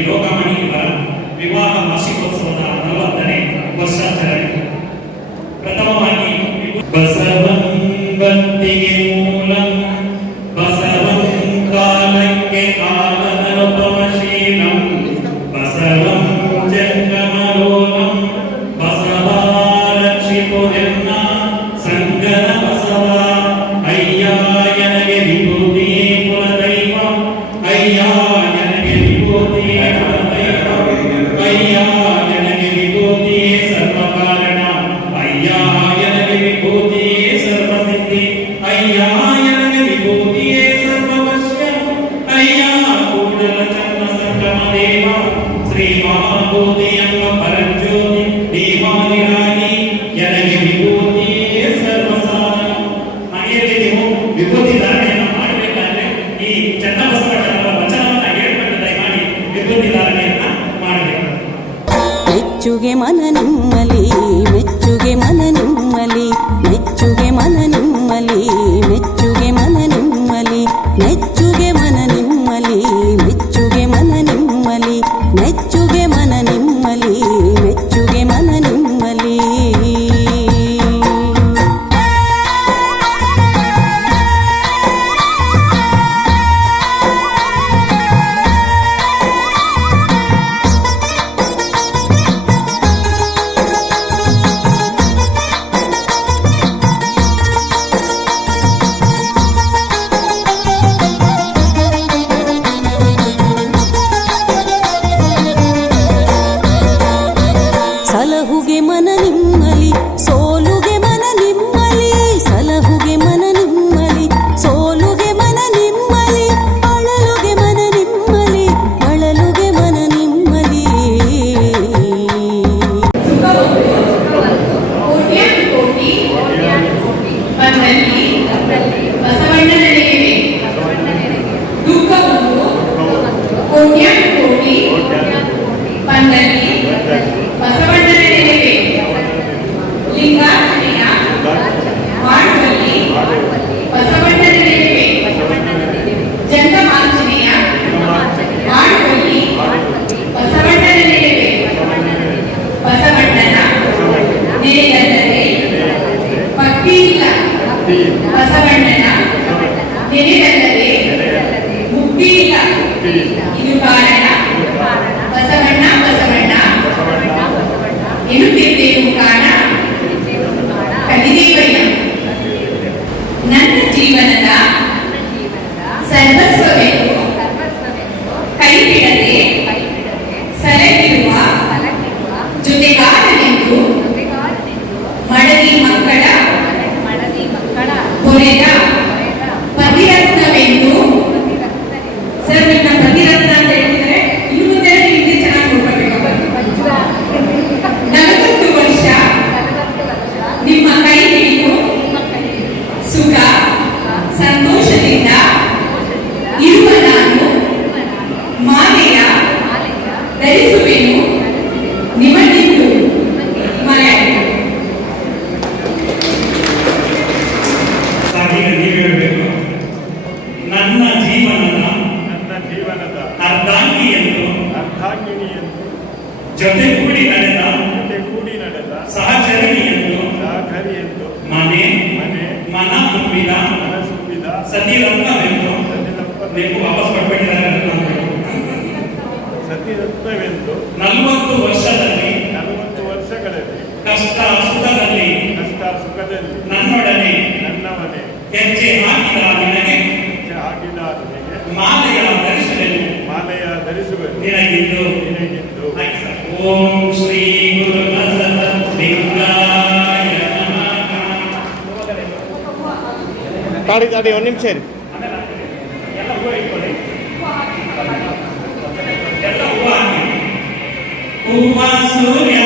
ಯೋಗಮಣಿಯವರ ವಿವಾಹ ವಾರ್ಷಿಕೋತ್ಸವದ ನಲವತ್ತನೇ ವರ್ಷಾಚರಣೆ. ಪ್ರಥಮವಾಗಿ ಬಸವಂತಿಗೆ ಮೂಲ ವಿಭೂತಿ ಧಾರಣೆಯನ್ನು ಮಾಡಬೇಕಾದ್ರೆ ಈ ಚನ್ನಬಸವಣ್ಣನವರ ವಚನವನ್ನು ಹೇಳ್ಕೊಂಡು ಮಾಡಿ ವಿಭೂತಿ ಧಾರಣೆಯನ್ನ ಮಾಡಬೇಕು. ಹೆಚ್ಚುಗೆ ಮನ ನಿಮ್ಮ 嗯一零 ಜೊತೆ ಕೂಡಿ ನಡೆದ ಕೂಡಿ ನಡೆದ ಸಹಚರಣಿ ಎಂದು ಸಹಕಾರಿ ಎಂದು ಮನೆ ಮನೆ ಮನ ತುಂಬಿದ ಮನ ತುಂಬಿದ ಸತಿರತ್ನವೆಂದು ನೀವು ವಾಪಸ್ ಕೊಟ್ಬಿಟ್ಟಿದ್ದಾರೆ ಸತಿರತ್ನವೆಂದು ನಲ್ವತ್ತು ವರ್ಷದಲ್ಲಿ ನಲವತ್ತು ವರ್ಷಗಳಲ್ಲಿ ಕಷ್ಟ ಸುಖದಲ್ಲಿ ಕಷ್ಟ ಸುಖದಲ್ಲಿ ನನ್ನೊಡನೆ ನನ್ನವನೇ ಹೆಜ್ಜೆ ಹಾಕಿದ ನಿನಗೆ ಹೆಜ್ಜೆ ಹಾಕಿದ ನಿನಗೆ ಮಾಲೆಯ ಧರಿಸುವೆನು. ಮಾಲೆಯ ಧರಿಸುವೆನು. ನಿನಗಿಂದು ನಿನಗಿಂದು ತಾಡಿ ತಾಡಿ ಒಂದು ನಿಮಿಷ ಇರಿ ಹೂವ ಸೂರ್ಯ